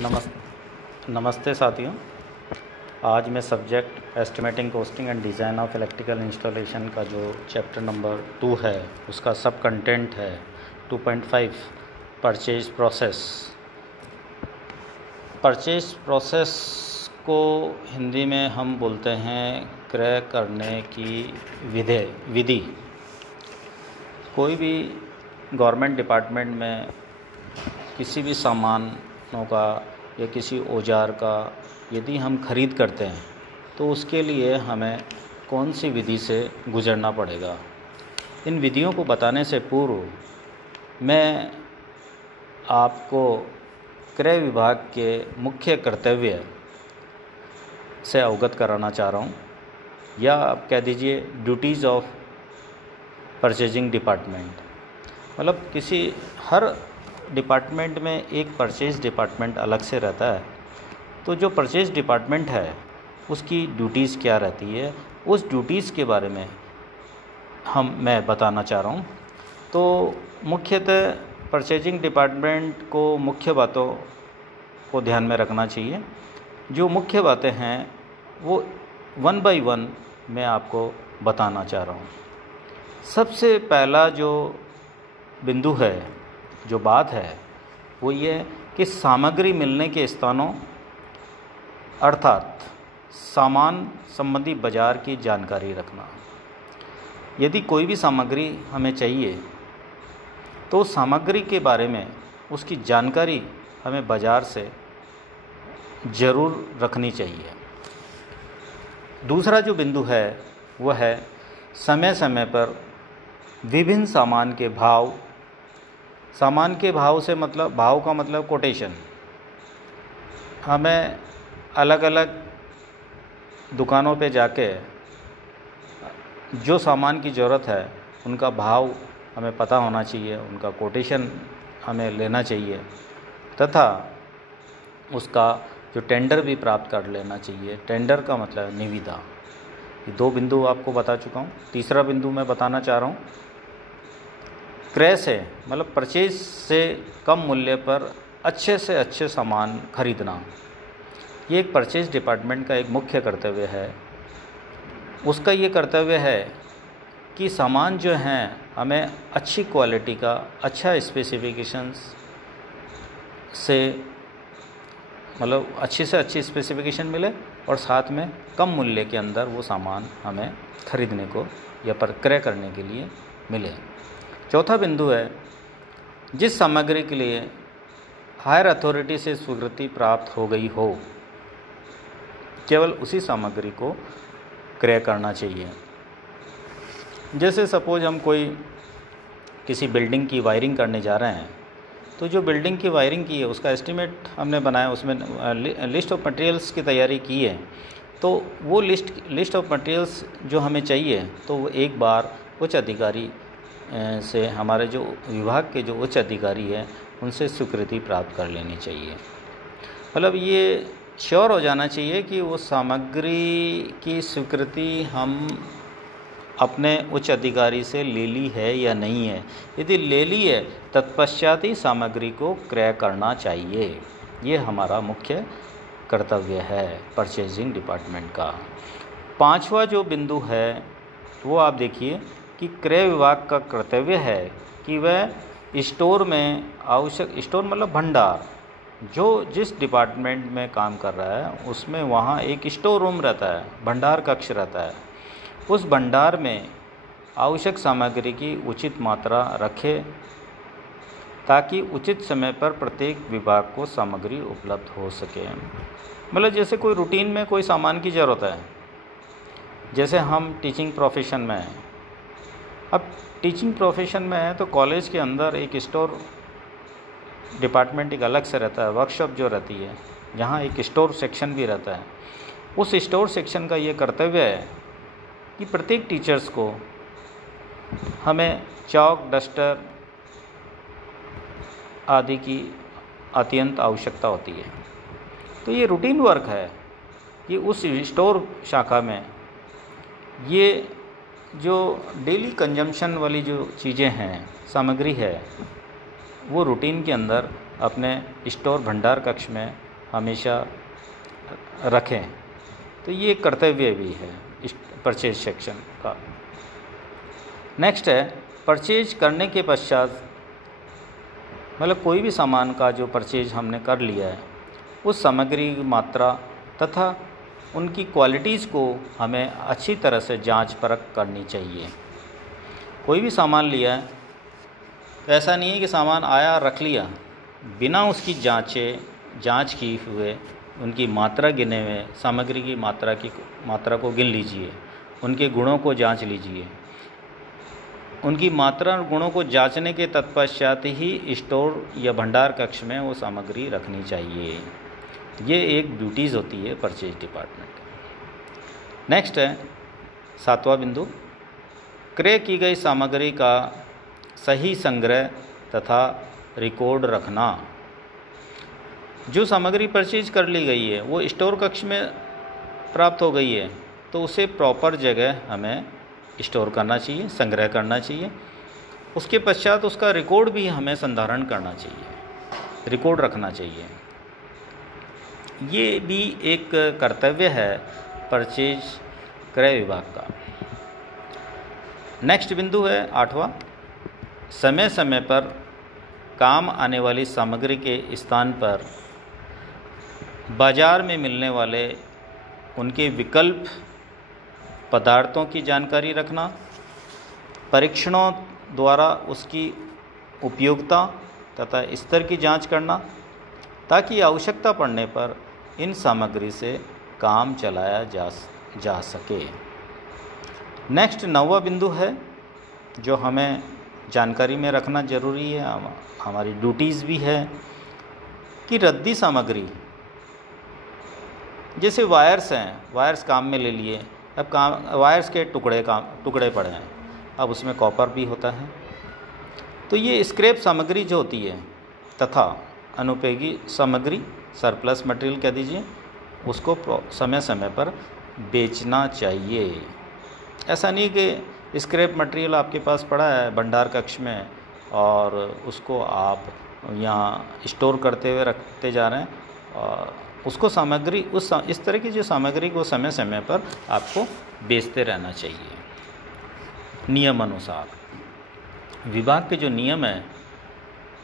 नमस नमस्ते साथियों। आज मैं subject estimating costing and design of electrical installation का जो चैप्टर नंबर 2 है उसका सब कंटेंट है 2.5 परचेज प्रोसेस। परचेज प्रोसेस को हिंदी में हम बोलते हैं क्रय करने की विधि। कोई भी गवर्नमेंट डिपार्टमेंट में किसी भी सामानों का या किसी औजार का यदि हम खरीद करते हैं तो उसके लिए हमें कौन सी विधि से गुजरना पड़ेगा। इन विधियों को बताने से पूर्व मैं आपको क्रय विभाग के मुख्य कर्तव्य से अवगत कराना चाह रहा हूँ, या आप कह दीजिए ड्यूटीज़ ऑफ परचेजिंग डिपार्टमेंट। मतलब किसी हर डिपार्टमेंट में एक परचेज डिपार्टमेंट अलग से रहता है, तो जो परचेज डिपार्टमेंट है उसकी ड्यूटीज़ क्या रहती है, उस ड्यूटीज़ के बारे में मैं बताना चाह रहा हूँ। तो मुख्यतः परचेजिंग डिपार्टमेंट को मुख्य बातों को ध्यान में रखना चाहिए। जो मुख्य बातें हैं वो 1 बाय 1 मैं आपको बताना चाह रहा हूँ। सबसे पहला जो बिंदु है, जो बात है, वो ये कि सामग्री मिलने के स्थानों अर्थात सामान संबंधी बाज़ार की जानकारी रखना। यदि कोई भी सामग्री हमें चाहिए तो सामग्री के बारे में उसकी जानकारी हमें बाज़ार से ज़रूर रखनी चाहिए। दूसरा जो बिंदु है वह है समय समय पर विभिन्न सामान के भाव। सामान के भाव से मतलब, भाव का मतलब कोटेशन। हमें अलग अलग दुकानों पे जाके जो सामान की ज़रूरत है उनका भाव हमें पता होना चाहिए, उनका कोटेशन हमें लेना चाहिए, तथा उसका जो टेंडर भी प्राप्त कर लेना चाहिए। टेंडर का मतलब निविदा। ये 2 बिंदु आपको बता चुका हूँ। तीसरा बिंदु मैं बताना चाह रहा हूँ, क्रय से मतलब परचेज से कम मूल्य पर अच्छे से अच्छे सामान खरीदना। ये एक परचेज डिपार्टमेंट का एक मुख्य कर्तव्य है। उसका ये कर्तव्य है कि सामान जो हैं हमें अच्छी क्वालिटी का, अच्छा स्पेसिफिकेशंस से, मतलब अच्छी से अच्छी स्पेसिफिकेशन मिले और साथ में कम मूल्य के अंदर वो सामान हमें खरीदने को या पर क्रय करने के लिए मिले। चौथा बिंदु है, जिस सामग्री के लिए हायर अथॉरिटी से स्वीकृति प्राप्त हो गई हो, केवल उसी सामग्री को क्रय करना चाहिए। जैसे सपोज हम कोई किसी बिल्डिंग की वायरिंग करने जा रहे हैं, तो जो बिल्डिंग की वायरिंग की है उसका एस्टीमेट हमने बनाया, उसमें लिस्ट ऑफ मटेरियल्स की तैयारी की है। तो वो लिस्ट ऑफ मटेरियल्स जो हमें चाहिए तो वो एक बार उच्च अधिकारी से, हमारे जो विभाग के जो उच्च अधिकारी हैं उनसे स्वीकृति प्राप्त कर लेनी चाहिए। मतलब ये श्योर हो जाना चाहिए कि वो सामग्री की स्वीकृति हम अपने उच्च अधिकारी से ले ली है या नहीं है। यदि ले ली है तत्पश्चात ही सामग्री को क्रय करना चाहिए। ये हमारा मुख्य कर्तव्य है परचेजिंग डिपार्टमेंट का। 5वां जो बिंदु है वो आप देखिए कि क्रय विभाग का कर्तव्य है कि वह स्टोर में आवश्यक, स्टोर मतलब भंडार, जो जिस डिपार्टमेंट में काम कर रहा है उसमें वहाँ एक स्टोर रूम रहता है, भंडार कक्ष रहता है। उस भंडार में आवश्यक सामग्री की उचित मात्रा रखे ताकि उचित समय पर प्रत्येक विभाग को सामग्री उपलब्ध हो सके। मतलब जैसे कोई रूटीन में कोई सामान की ज़रूरत है, जैसे हम टीचिंग प्रोफेशन में हैं। अब टीचिंग प्रोफेशन में है तो कॉलेज के अंदर एक स्टोर डिपार्टमेंट एक अलग से रहता है, वर्कशॉप जो रहती है, जहाँ एक स्टोर सेक्शन भी रहता है। उस स्टोर सेक्शन का ये कर्तव्य है कि प्रत्येक टीचर्स को हमें चॉक, डस्टर आदि की अत्यंत आवश्यकता होती है। तो ये रूटीन वर्क है कि उस स्टोर शाखा में ये जो डेली कंजम्पशन वाली जो चीज़ें हैं, सामग्री है, वो रूटीन के अंदर अपने स्टोर भंडार कक्ष में हमेशा रखें। तो ये कर्तव्य भी है इस परचेज सेक्शन का। नेक्स्ट है परचेज करने के पश्चात, मतलब कोई भी सामान का जो परचेज हमने कर लिया है उस सामग्री की मात्रा तथा उनकी क्वालिटीज़ को हमें अच्छी तरह से जांच परख करनी चाहिए। कोई भी सामान लिया है तो ऐसा नहीं है कि सामान आया रख लिया बिना उसकी जांच की हुए, उनकी मात्रा गिने हुए, सामग्री की मात्रा को गिन लीजिए, उनके गुणों को जांच लीजिए। उनकी मात्रा और गुणों को जांचने के तत्पश्चात ही स्टोर या भंडार कक्ष में वो सामग्री रखनी चाहिए। ये एक ड्यूटीज़ होती है परचेज डिपार्टमेंट। नेक्स्ट है 7वां बिंदु, क्रय की गई सामग्री का सही संग्रह तथा रिकॉर्ड रखना। जो सामग्री परचेज कर ली गई है वो स्टोर कक्ष में प्राप्त हो गई है तो उसे प्रॉपर जगह हमें स्टोर करना चाहिए, संग्रह करना चाहिए। उसके पश्चात उसका रिकॉर्ड भी हमें संधारण करना चाहिए, रिकॉर्ड रखना चाहिए। ये भी एक कर्तव्य है परचेज क्रय विभाग का। नेक्स्ट बिंदु है 8वां, समय समय पर काम आने वाली सामग्री के स्थान पर बाजार में मिलने वाले उनके विकल्प पदार्थों की जानकारी रखना, परीक्षणों द्वारा उसकी उपयोगिता तथा स्तर की जांच करना, ताकि आवश्यकता पड़ने पर इन सामग्री से काम चलाया जा सके। नेक्स्ट 9वां बिंदु है जो हमें जानकारी में रखना ज़रूरी है, हमारी ड्यूटीज़ भी है कि रद्दी सामग्री, जैसे वायर्स हैं, वायर्स काम में ले लिए, अब वायर्स के टुकड़े पड़े हैं, अब उसमें कॉपर भी होता है, तो ये स्क्रैप सामग्री जो होती है तथा अनुपयोगी सामग्री, सरप्लस मटेरियल कह दीजिए, उसको समय समय पर बेचना चाहिए। ऐसा नहीं कि स्क्रैप मटेरियल आपके पास पड़ा है भंडार कक्ष में और उसको आप यहाँ स्टोर करते हुए रखते जा रहे हैं, और उसको सामग्री इस तरह की जो सामग्री को समय समय पर आपको बेचते रहना चाहिए नियम अनुसार। विभाग के जो नियम है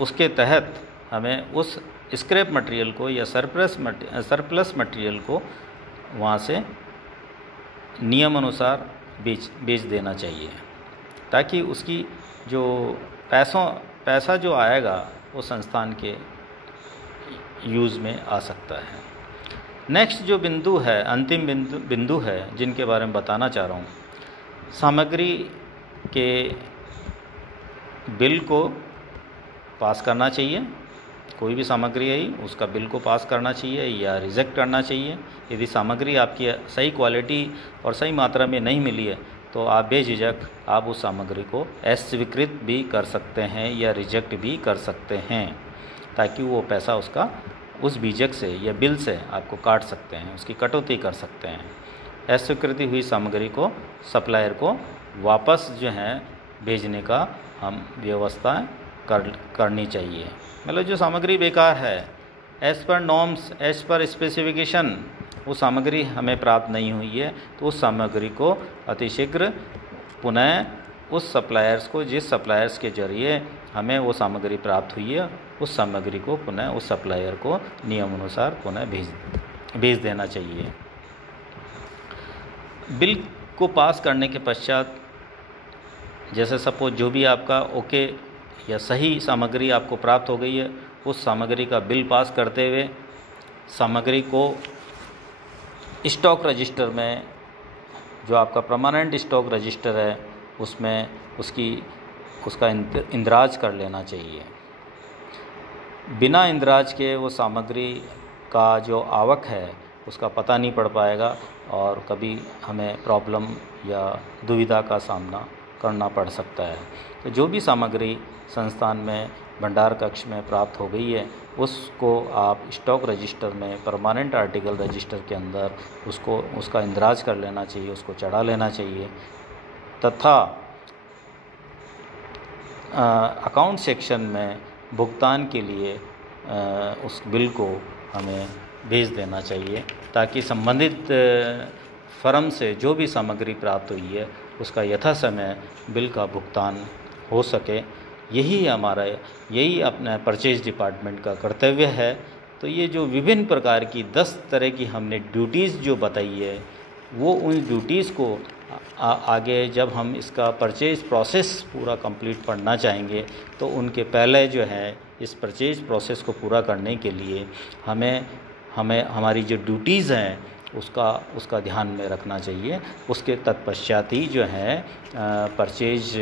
उसके तहत हमें उस स्क्रैप मटेरियल को या सरप्लस मटेरियल को वहाँ से नियम अनुसार बेच देना चाहिए, ताकि उसकी जो पैसा जो आएगा वो संस्थान के यूज़ में आ सकता है। नेक्स्ट जो बिंदु है, अंतिम बिंदु है जिनके बारे में बताना चाह रहा हूँ, सामग्री के बिल को पास करना चाहिए। कोई भी सामग्री आई उसका बिल को पास करना चाहिए या रिजेक्ट करना चाहिए। यदि सामग्री आपकी सही क्वालिटी और सही मात्रा में नहीं मिली है तो आप बेझिझक आप उस सामग्री को अस्वीकृत भी कर सकते हैं या रिजेक्ट भी कर सकते हैं, ताकि वो पैसा उसका उस बीजक से या बिल से आपको काट सकते हैं, उसकी कटौती कर सकते हैं। अस्वीकृति हुई सामग्री को सप्लायर को वापस जो है भेजने का हम व्यवस्था करनी चाहिए। मतलब जो सामग्री बेकार है, as per norms, as per specification वो सामग्री हमें प्राप्त नहीं हुई है, तो उस सामग्री को अतिशीघ्र पुनः उस सप्लायर्स को, जिस सप्लायर्स के जरिए हमें वो सामग्री प्राप्त हुई है, उस सामग्री को पुनः उस सप्लायर को नियम अनुसार पुनः भेज देना चाहिए। बिल को पास करने के पश्चात जैसे सपोज जो भी आपका ओके या सही सामग्री आपको प्राप्त हो गई है, उस सामग्री का बिल पास करते हुए सामग्री को स्टॉक रजिस्टर में, जो आपका परमानेंट स्टॉक रजिस्टर है, उसमें उसका इंदराज कर लेना चाहिए। बिना इंदराज के वो सामग्री का जो आवक है उसका पता नहीं पड़ पाएगा और कभी हमें प्रॉब्लम या दुविधा का सामना करना पड़ सकता है। तो जो भी सामग्री संस्थान में भंडार कक्ष में प्राप्त हो गई है उसको आप स्टॉक रजिस्टर में, परमानेंट आर्टिकल रजिस्टर के अंदर उसका इंदराज कर लेना चाहिए, उसको चढ़ा लेना चाहिए। तथा अकाउंट सेक्शन में भुगतान के लिए उस बिल को हमें भेज देना चाहिए, ताकि संबंधित फर्म से जो भी सामग्री प्राप्त हुई है उसका यथासमय बिल का भुगतान हो सके। यही अपना परचेज डिपार्टमेंट का कर्तव्य है। तो ये जो विभिन्न प्रकार की 10 तरह की हमने ड्यूटीज़ जो बताई है, वो उन ड्यूटीज़ को आगे जब हम इसका परचेज प्रोसेस पूरा कंप्लीट पढ़ना चाहेंगे तो उनके पहले जो है इस परचेज प्रोसेस को पूरा करने के लिए हमें हमारी जो ड्यूटीज़ हैं उसका ध्यान में रखना चाहिए। उसके तत्पश्चात ही जो है परचेज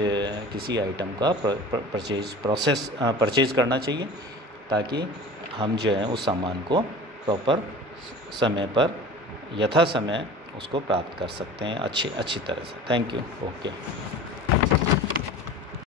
किसी आइटम का परचेज करना चाहिए, ताकि हम जो है उस सामान को प्रॉपर समय पर यथा समय उसको प्राप्त कर सकते हैं अच्छी तरह से। Thank you. ओके।